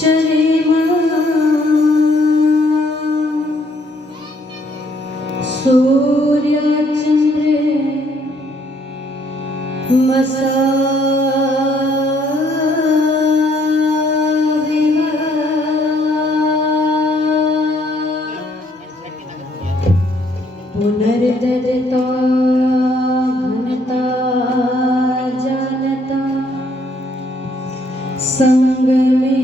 चरिमा सूर्य चंद्र मसा पुनर्दरता घनता जानता संग में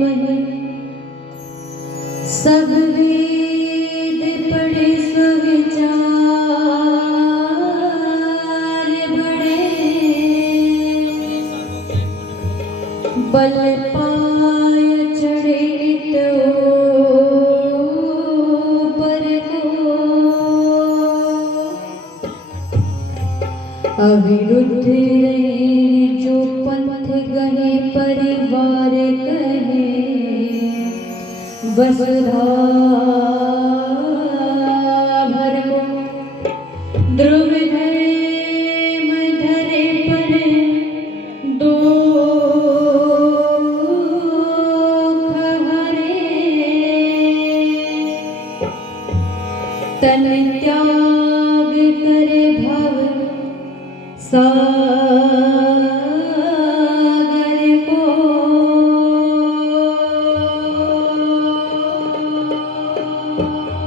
मही सब वेद पढ़े सुविचार बड़े बल पाय चढ़े तो पर को अविरुद्ध रहे जो पंथ गहे परिवार कहे वसुधा भर को ध्रुव धरे मधरे पर दो तन त्याग करे भव सागर को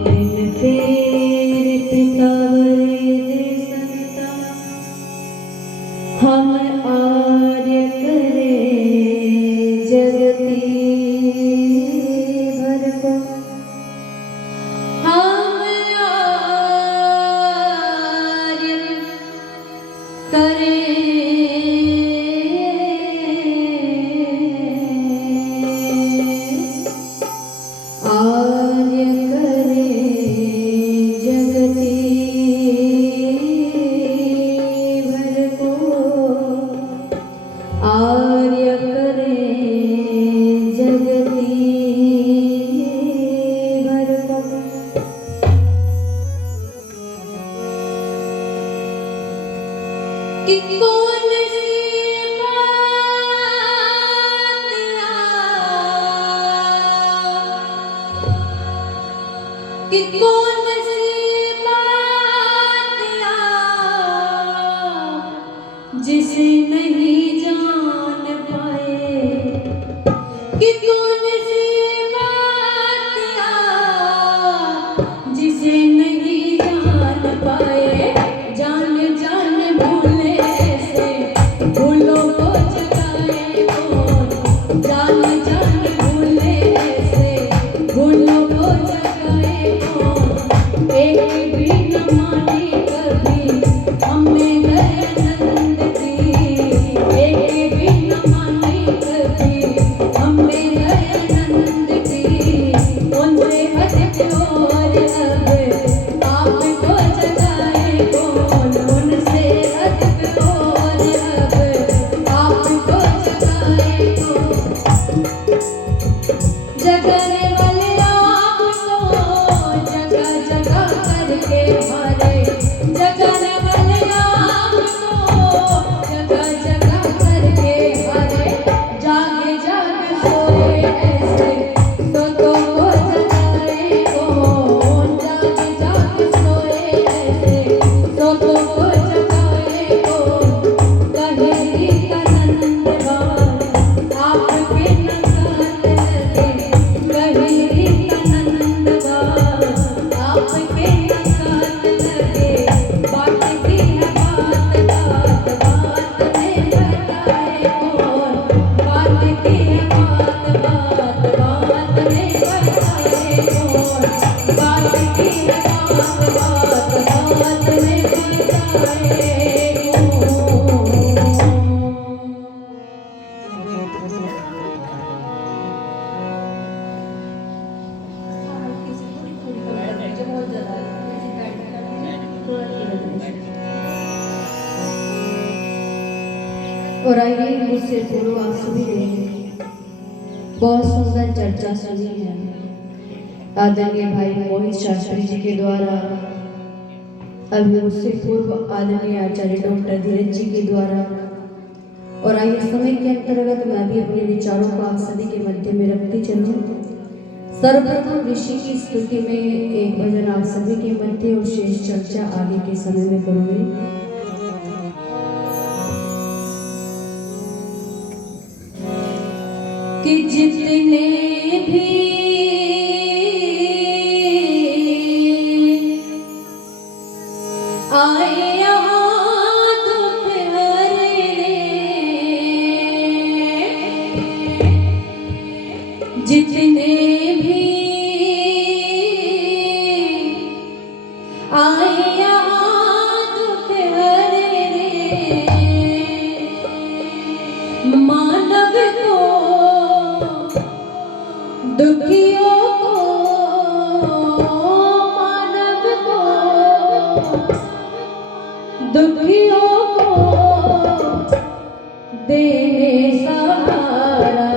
दिन फेर पितावरे दे संता हम आर्य करे जगती भर को करे आर्य करे जगती भर को आर्य करे जगती भर को कि कौन सी बात कि कौन सी बात जिसे नहीं जान पाए कि कौन सी बात जिसे नहीं जान पाए जान जान भूले से भूलों को जगाए कौन जान जान भूले से भूलों को जगाए कौन एक भी न माने कभी हमें दयानंद की एक भी न माने कभी हमें दयानंद की उनसे अधिक और अब आपको जगाए कौन उनसे अधिक और अब आपको जगाए कौन जगाने वाले आपको जगह जगह करके हरे जगाने वाले आपको जगह जगह करके हरे जागे जागे सोए ऐसे तो को जगाए कौन जागे जागे सोए ऐसे तो को जगाए कौन कहेगी कनंदवान आपके नगात लगे कहेगी कनंदवान आपके नगात लगे बात की है बात बात बात में बताए कौन बात की है बात बात बात में बताए कौन बात की है बात बात बात में बताए और आइए मुझसे पूर्व आप सभी ने बहुत सुंदर चर्चा सुनी है आदरणीय भाई मोहित शास्त्री जी के द्वारा अभी उससे पूर्व आदरणीय आचार्य डॉक्टर धीरज जी के द्वारा। और आइए समय के अंतर्गत मैं भी अपने विचारों को आप सभी के मध्य में रखती चलूं। सर्वप्रथम ऋषि की स्तुति में एक भजन आप सभी के मध्य और शेष चर्चा आगे के समय में करूंगी। कि जितने भी आए यहाँ दुख हरने, जितने भी आए यहाँ दुख हरने, मानव को दुखियों को, मानव को दुखियों को देने सहारा,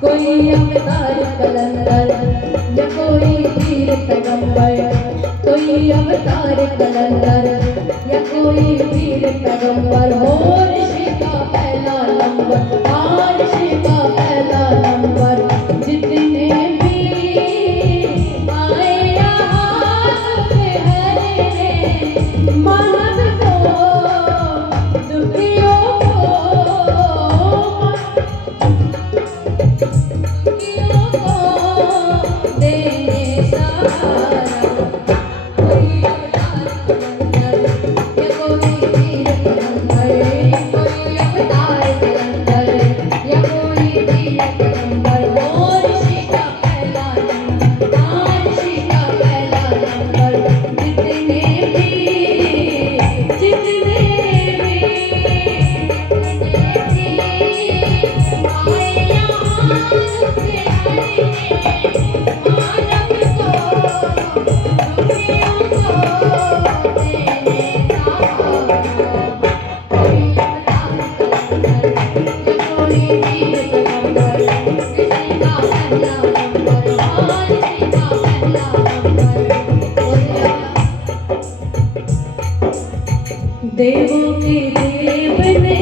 कोई अवतार कलंदर या कोई वीर पैगंबर, कोई अवतार कलंदर या कोई वीर पैगंबर हो। ऋषि का पहला नंबर, ऋषि का पहला नंबर, जितने भी आए यहाँ दुख हरने, मानव को दुखियों को, दुखियों को देने सहारा, कोई अवतार कलंदर या कोई वीर पैगंबर, कोई अवतार कलंदर या कोई वीर पैगंबर हो। ऋषि का पहला नंबर, ऋषि का पहला नंबर, जितने भी आए यहाँ दुख हरने, मानव को दुखियों को देने सहारा, कोई अवतार कलंदर या कोई वीर पैगंबर, ऋषि का पहला नंबर, ऋषि का पहला नंबर। देवों के देव ने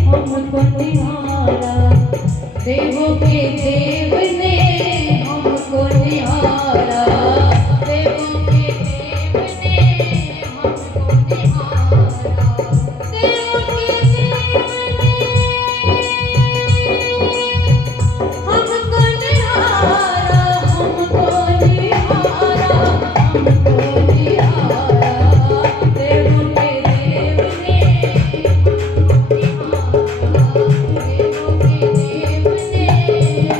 हमको निहारा, देवों के देव ने हमको निहारा, देवों के देव ने हमको निहारा, देवों के देव ने हमको निहारा, हमको निहारा, हमको निहारा, देवों के देव ने हमको निहारा, देवों के देव ने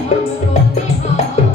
हमको निहारा।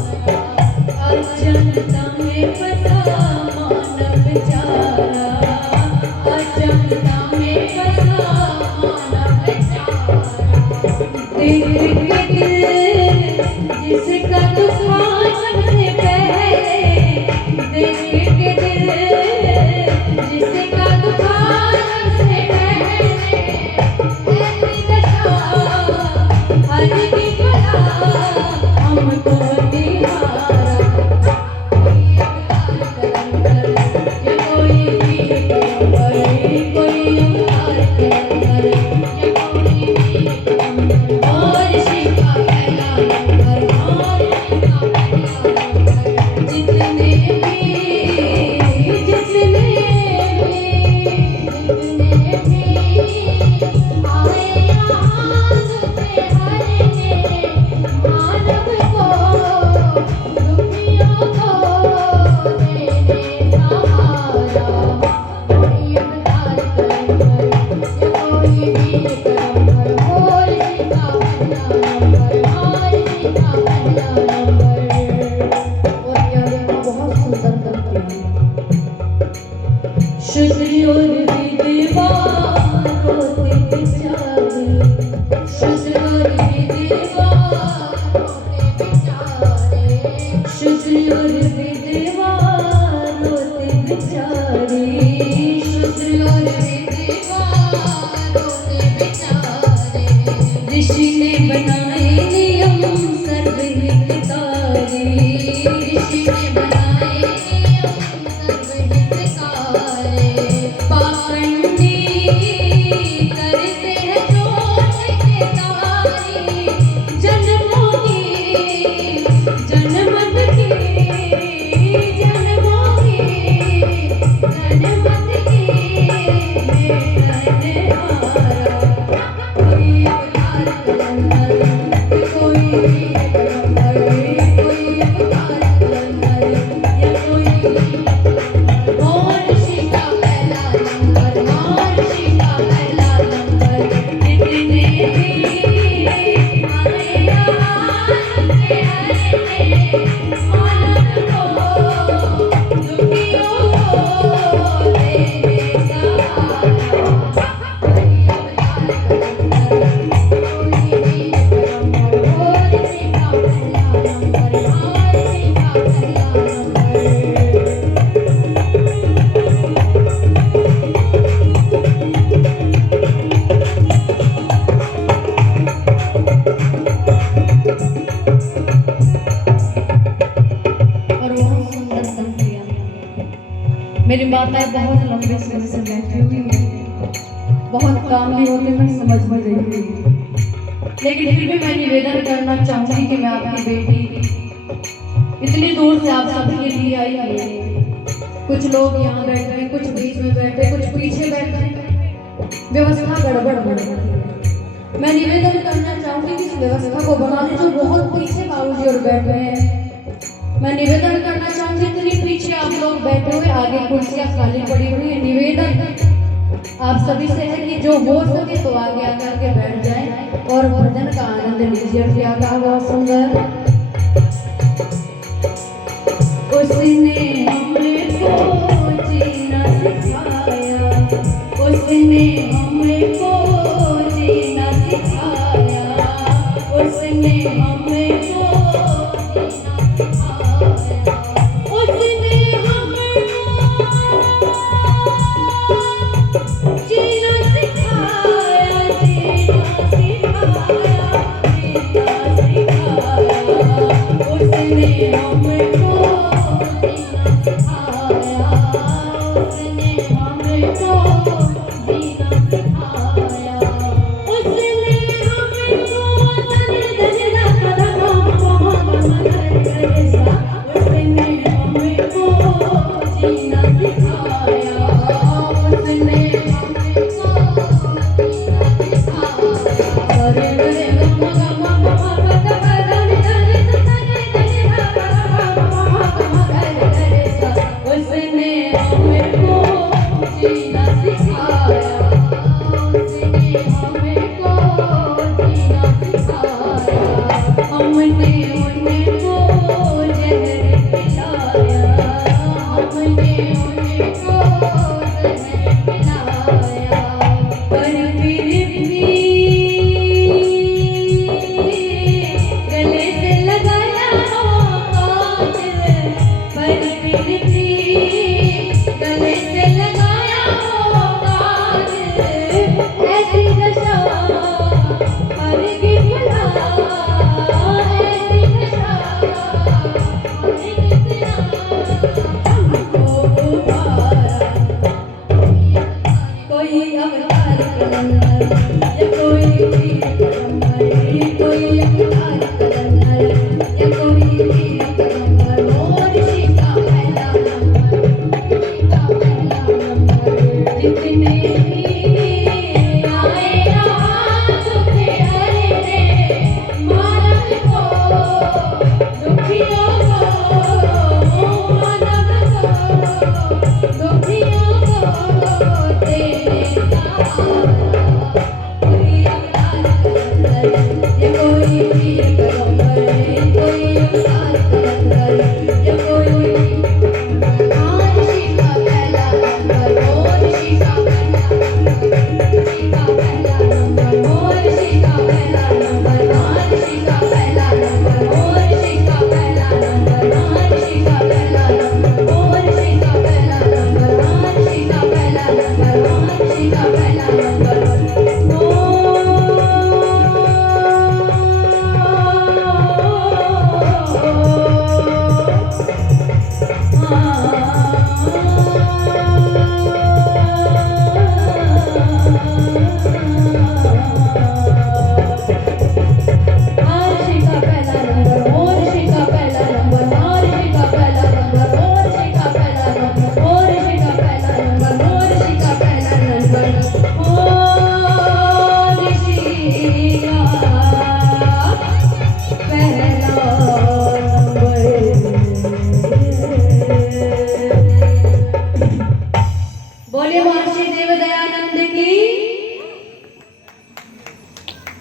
मेरी माताएं बहुत लंबे समय से बैठी हुई हैं, बहुत काम भी होते मैं समझ में रही हूँ, लेकिन फिर भी मैं निवेदन करना चाहूंगी कि मैं आपकी बेटी इतनी दूर से आप सभी के लिए आई है। कुछ लोग यहाँ बैठे हैं, कुछ बीच में बैठे, कुछ पीछे बैठे, व्यवस्था गड़बड़ हो रही है। मैं निवेदन करना चाहूंगी कि इस व्यवस्था को बनाने जो बहुत पीछे बाबूजी और बैठे हैं, मैं निवेदन करना चाहूंगी इतनी पीछे आप लोग बैठे हुए, आगे कुर्सियां खाली पड़ी हुई है। निवेदन आप सभी से है कि जो हो सके तो आगे आकर के बैठ जाएं और भजन का आनंद लीजिए। क्या कहा बहुत सुंदर, उसने हमको जीना सिखाया, उसने हमको जीना सिखाया, उसने हमको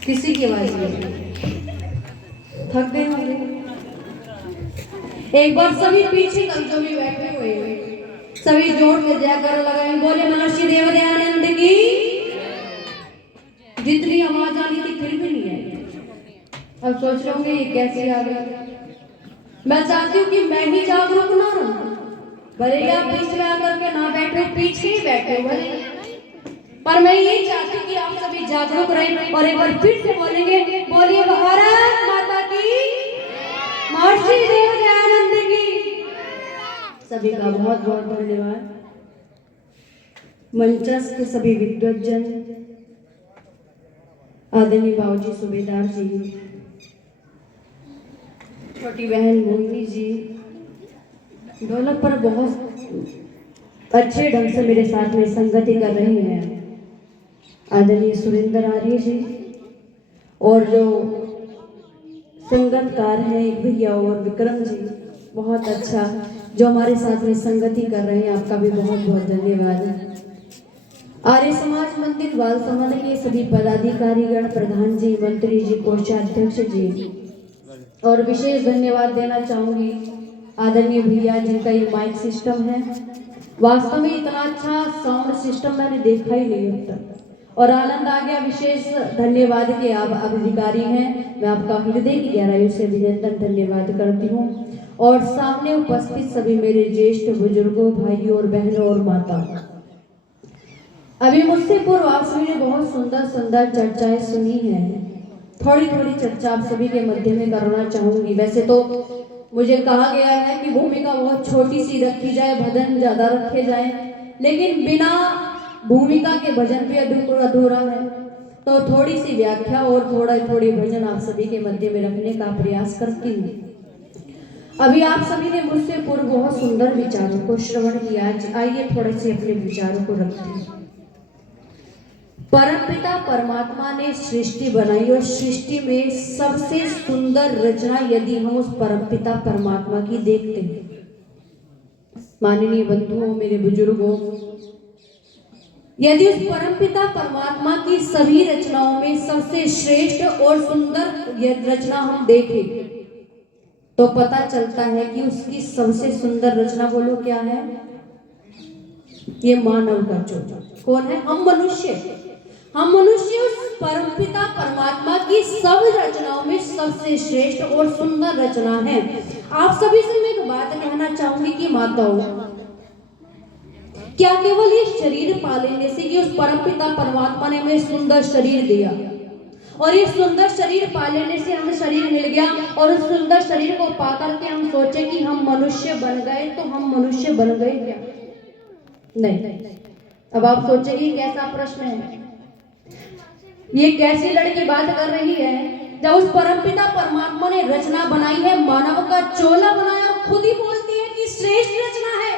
किसी की आवाज नहीं, थक गए होंगे। एक बार सभी पीछे तक जो भी बैठे हुए सभी जोर से जयकारा लगाएं, बोले महर्षि देव दयानंद की। जितनी आवाज आनी थी फिर भी नहीं आई। अब सोच रहे होंगे ये कैसे आ गया। मैं चाहती हूँ कि मैं ही जागरूक ना रहूं, भले ही आप बीच में आकर के ना बैठे, पीछे ही बैठे भले, पर मैं ये चाहती हूँ कि आप सभी जागरूक रहें। और एक बार फिर से बोलेंगे, बोलिए भारत माता की, महर्षि देव दयानंद की। सभी का बहुत बहुत धन्यवाद। मंचस्थ के सभी विद्वज्जन, आदरणीय बाबूजी सूबेदार जी, छोटी बहन मोहिनी जी, ढोलक पर बहुत अच्छे ढंग से मेरे साथ में संगति कर रही हैं। आदरणीय सुरेंद्र आर्य जी, और जो संगतकार हैं एक भैया और विक्रम जी, बहुत अच्छा जो हमारे साथ में संगति कर रहे हैं, आपका भी बहुत बहुत धन्यवाद। आर्य समाज मंदिर बाल समाज के सभी पदाधिकारीगण, प्रधान जी, मंत्री जी, कोषाध्यक्ष जी, और विशेष धन्यवाद देना चाहूंगी आदरणीय भैया जिनका ये माइक सिस्टम है। वास्तव में इतना अच्छा साउंड सिस्टम मैंने देखा ही नहीं अब तक, और आनंद आ गया। विशेष धन्यवाद के आप अधिकारी हैं, मैं आपका हृदय की गहराइयों से अभिनंदन धन्यवाद करती हूँ। और सामने उपस्थित सभी मेरे ज्येष्ठ बुजुर्गों, भाइयों और बहनों और माता, अभी मुझसे पूर्व आप सभी ने बहुत सुंदर सुंदर चर्चाएं सुनी हैं। थोड़ी थोड़ी चर्चा आप सभी के मध्य में करना चाहूंगी। वैसे तो मुझे कहा गया है कि भूमिका बहुत छोटी सी रखी जाए, भजन ज्यादा रखे जाए, लेकिन बिना भूमिका के भजन भी अधूरा है, तो थोड़ी सी व्याख्या और थोड़ी भजन आप सभी के मध्य में रखने का प्रयास करती हूँ। अभी आप सभी ने मुझसे पूर्व बहुत सुंदर विचारों को श्रवण किया। आइए थोड़े से अपने विचारों को रखते हैं। परमपिता परमात्मा ने सृष्टि बनाई, और सृष्टि में सबसे सुंदर रचना यदि हम उस परमपिता परमात्मा की देखते हैं, माननीय बंधुओं, मेरे बुजुर्गों, यदि उस परमपिता परमात्मा की सभी रचनाओं में सबसे श्रेष्ठ और सुंदर रचना हम देखें, तो पता चलता है कि उसकी सबसे सुंदर रचना बोलो क्या है? ये मानव का चोटा। कौन है? हम मनुष्य। हम मनुष्य उस परमपिता परमात्मा की सब रचनाओं में सबसे श्रेष्ठ और सुंदर रचना है। आप सभी से मैं एक बात कहना चाहूंगी कि माताओं, क्या केवल ये शरीर पा लेने से कि उस परमपिता परमात्मा ने हमें सुंदर शरीर दिया, और ये सुंदर शरीर पा लेने से हमें शरीर मिल गया, और उस सुंदर शरीर को पा करके हम सोचे कि हम मनुष्य बन गए, तो हम मनुष्य बन गए क्या? नहीं। अब आप सोचेंगे कैसा प्रश्न है, ये कैसी लड़की बात कर रही है? जब उस परमपिता परमात्मा ने रचना बनाई है, मानव का चोला बनाया, खुद ही बोलती है कि श्रेष्ठ रचना है,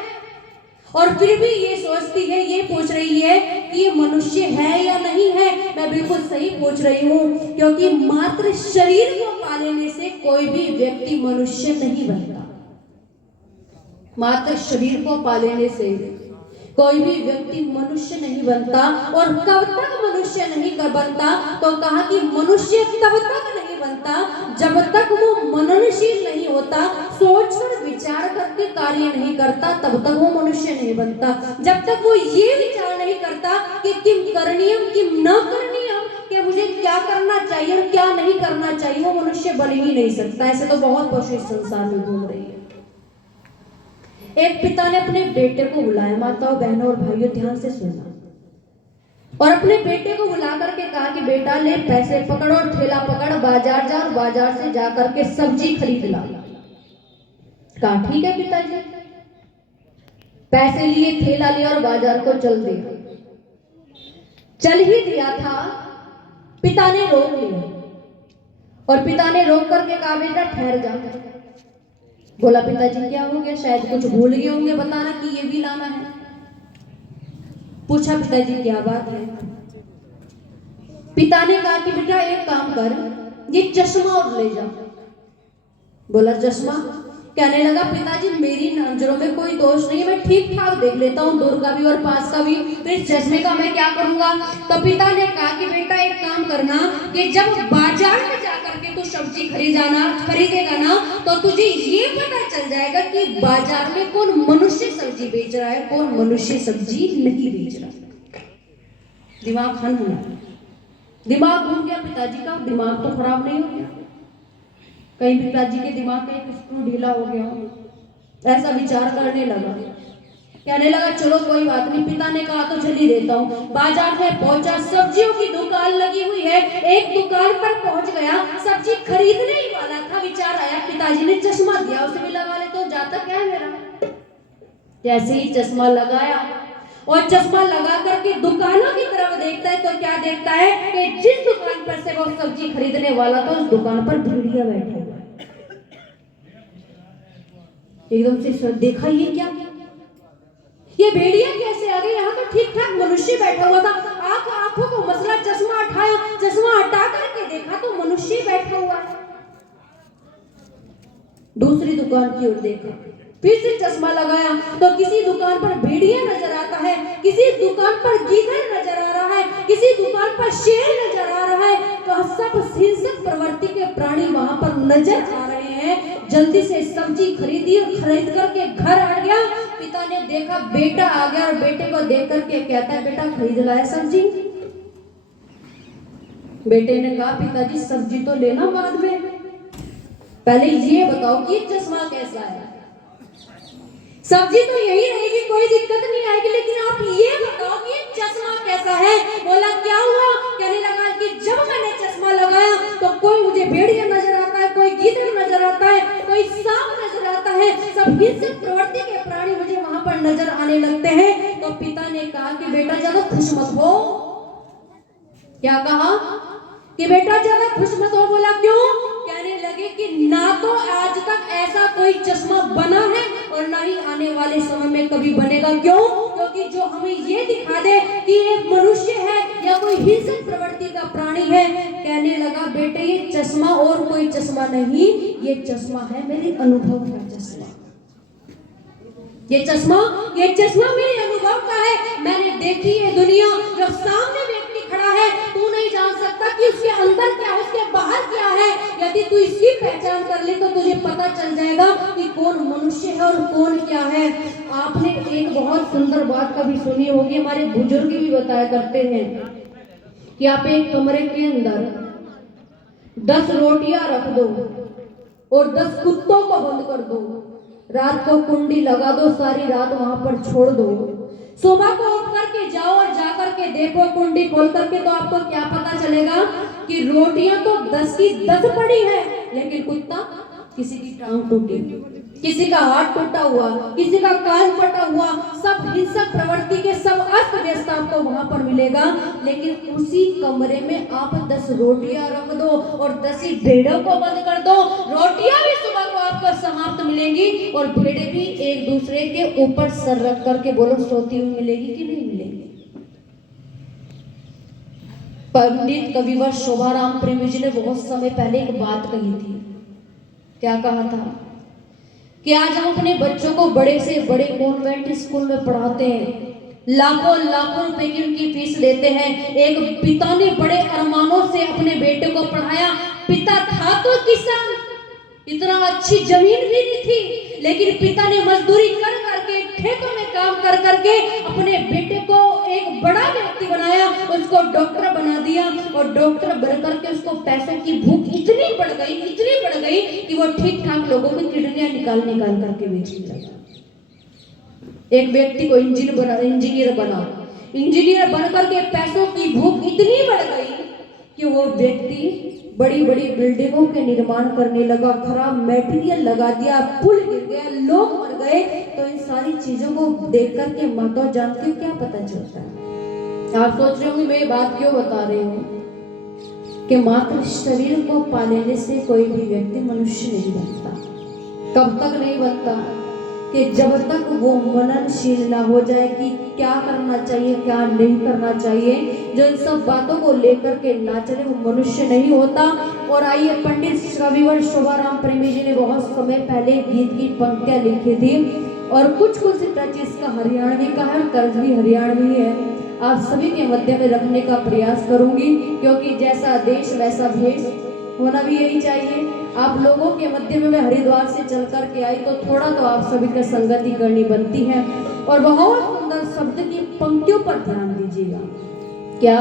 और फिर भी ये सोचती है, ये पूछ रही है कि ये मनुष्य है या नहीं है। मैं बिल्कुल सही पूछ रही हूँ, क्योंकि मात्र शरीर को पा लेने से कोई भी व्यक्ति मनुष्य नहीं बनता। मात्र शरीर को पा लेने से कोई भी व्यक्ति मनुष्य नहीं बनता। और कब तक मनुष्य नहीं बनता? तो कहा कि मनुष्य तब तक नहीं बनता जब तक वो मननशील नहीं होता, सोचकर विचार करके कार्य नहीं करता, तब तक वो मनुष्य नहीं बनता। जब तक वो ये विचार नहीं करता कि किम करणीयम किम न करणीयम, कि मुझे क्या करना चाहिए और क्या नहीं करना चाहिए, वो मनुष्य बन ही नहीं सकता। ऐसे तो बहुत पशु इस संसार में घूम रही है। एक पिता ने अपने बेटे को बुलाया, माताओं, बहनों और भाइयों ध्यान से सुनना, और अपने बेटे को बुला करके कहा कि बेटा ले पैसे पकड़ और ठेला पकड़, बाजार जा, और बाजार से जा करके सब्जी खरीद ला। कहा ठीक है पिताजी। पैसे लिए, ठेला लिया और बाजार को चल दिया। चल ही दिया था, पिता ने रोक लिया, और पिता ने रोक करके कहा बेटा ठहर जा। बोला पिताजी क्या हो गया? शायद कुछ भूल गए होंगे बताना कि ये भी लाना है। पूछा पिताजी क्या बात है? पिता ने कहा कि बेटा एक काम कर, ये चश्मा और ले जा। बोला चश्मा? कहने लगा पिताजी मेरी नजरों में कोई दोष नहीं है, मैं ठीक ठाक देख लेता हूँ, दूर का भी और पास का भी, तो इस चश्मे का मैं क्या करूंगा? तो पिता ने कहा कि बेटा एक काम करना कि जब बाजार में जाकर के तू सब्जी खरीदेगा ना, तो तुझे ये पता चल जाएगा कि बाजार में कौन मनुष्य सब्जी बेच रहा है, कौन मनुष्य सब्जी नहीं बेच रहा। दिमाग खन होना, दिमाग घूम गया पिताजी का। दिमाग तो खराब नहीं हो गया, कहीं पिताजी के दिमाग का एक स्क्रू ढीला हो गया, ऐसा विचार करने लगा। कहने लगा चलो कोई बात नहीं। पिता ने कहा तो चल ही देता हूँ। बाजार में पहुंचा, सब्जियों की दुकान लगी हुई है, एक दुकान पर पहुंच गया, सब्जी खरीदने ही वाला था, विचार आया पिताजी ने चश्मा दिया, उसे भी लगा ले तो जाता क्या है मेरा। जैसे ही चश्मा लगाया और चश्मा लगा करके दुकानों की तरफ देखता है तो क्या देखता है कि जिस दुकान पर से वो सब्जी खरीदने वाला था उस दुकान पर भेड़िया बैठा हुआ है। एकदम से देखा ये क्या, ये भेड़िया कैसे आ गई? यहाँ तो ठीक ठाक मनुष्य बैठा हुआ था। आंखों को मसला, चश्मा हटाया, चश्मा हटा करके देखा तो मनुष्य बैठा हुआ है। दूसरी दुकान की ओर देखा, फिर से चश्मा लगाया तो किसी दुकान पर भेड़िया नजर आता है, किसी दुकान पर गीदड़ नजर आ रहा है, किसी दुकान पर शेर नजर आ रहा है। तो सब हिंसक प्रवृत्ति के प्राणी वहां पर नजर आ रहे हैं। जल्दी से सब्जी खरीदी और खरीद करके घर आ गया। पिता ने देखा बेटा आ गया और बेटे को देख करके कहता है, बेटा खरीद लाया सब्जी? बेटे ने कहा, पिताजी सब्जी तो लेना बाद में, पहले ये बताओ कि चश्मा कैसा है। सब्जी तो यही रहेगी, कोई दिक्कत नहीं आएगी, लेकिन आप ये बताओ कि चश्मा कैसा है। बोला क्या हुआ? कहने लगा कि जब मैंने चश्मा लगाया तो कोई मुझे भेड़िया नजर आता है, कोई गीदड़ नजर आता है, कोई सांप नजर आता है, सब हिंसक प्रवृत्ति के प्राणी मुझे वहां पर नजर आने लगते हैं। तो पिता ने कहा कि बेटा ज्यादा खुश मत हो। क्या कहा? कि बेटा ज्यादा खुश मत हो। बोला क्यों? कहने लगे कि ना तो आज तक ऐसा कोई चश्मा बना है और ना ही आने वाले समय में कभी बनेगा। क्यों? क्योंकि जो हमें ये दिखा दे कि ये मनुष्य है या कोई हिंसक प्रवृत्ति का प्राणी है। कहने लगा बेटे ये चश्मा और कोई चश्मा नहीं, ये चश्मा है मेरे अनुभव का चश्मा। ये चश्मा मेरे अनुभव का है। मैंने देखी है दुनिया। जब सामने व्यक्ति खड़ा है तू नहीं जान सकता कि उसके अंदर क्या है, उसके बाहर क्या है। यदि तू इसकी पहचान कर ले तो तुझे पता चल जाएगा कि कौन मनुष्य है और कौन क्या है। आपने एक बहुत सुंदर बात कभी सुनी होगी, हमारे बुजुर्ग भी बताया करते हैं कि आप एक कमरे के अंदर 10 रोटियां रख दो और 10 कुत्तों को बंद कर दो, रात को कुंडी लगा दो, सारी रात वहां पर छोड़ दो, सुबह को उठ करके जाओ और जा करके देखो कुंडी खोल करके, तो आपको क्या पता चलेगा कि रोटियां तो 10 की 10 पड़ी है, लेकिन कुत्ता, किसी की टांग टूटी, किसी का हाथ टूटा हुआ, किसी का कान फटा हुआ, सब हिंसक प्रवृत्ति के सब अस्त व्यस्त आपको वहां पर मिलेगा। लेकिन उसी कमरे में आप 10 रोटियां रख दो और 10 ही भेड़ों को बंद कर दो, रोटियां भी सुबह को आपको समाप्त मिलेंगी और भेड़े भी एक दूसरे के ऊपर सर रख करके बोलो सोती हुई मिलेगी कि नहीं मिलेगी। पंडित कविवर शोभाराम प्रेमी जी ने बहुत समय पहले एक बात कही थी। क्या कहा था कि आज हम अपने बच्चों को बड़े से बड़े कॉन्वेंट स्कूल में पढ़ाते हैं, लाखों लाखों रुपए की उनकी फीस लेते हैं। एक पिता ने बड़े अरमानों से अपने बेटे को पढ़ाया। पिता था तो किसान, इतना अच्छी जमीन भी नहीं थी, लेकिन पिता ने मजदूरी कर करके, खेतों में काम कर करके अपने बेटे को एक बड़ा व्यक्ति बनाया, उसको डॉक्टर बना दिया और डॉक्टर बन करके उसको पैसों की भूख इतनी बढ़ गई कि वो ठीक ठाक लोगों की किडनियां निकाल करके बेचने लगा। एक व्यक्ति को इंजीनियर बन करके पैसों की भूख इतनी बढ़ गई कि वो व्यक्ति बड़ी बड़ी बिल्डिंगों के निर्माण करने लगा, खराब मटेरियल लगा दिया, पुल गिर गया, लोग मर गए। तो इन सारी चीजों को देख करके माता जानते हो क्या पता चलता है? आप सोच रहे होंगे मैं ये बात क्यों बता रही हूँ कि मात्र शरीर को पालने से कोई भी व्यक्ति मनुष्य नहीं बनता। कब तक नहीं बनता? कि जब तक वो मननशील ना हो जाए कि क्या करना चाहिए क्या नहीं करना चाहिए, जो इन सब बातों को लेकर के ना चले वो मनुष्य नहीं होता। और आइए, पंडित कविवर शोभाराम प्रेमी जी ने बहुत समय पहले गीत की पंक्तियां लिखी थी और कुछ टच इसका हरियाणवी का है, तर्ज भी हरियाणवी है। आप सभी के मध्य में रखने का प्रयास करूंगी, क्योंकि जैसा देश वैसा भेष होना भी यही चाहिए। आप लोगों के मध्य में मैं हरिद्वार से चल कर के आई तो थोड़ा तो आप सभी का संगति करनी बनती है। और बहुत सुंदर शब्द की पंक्तियों पर ध्यान दीजिएगा। क्या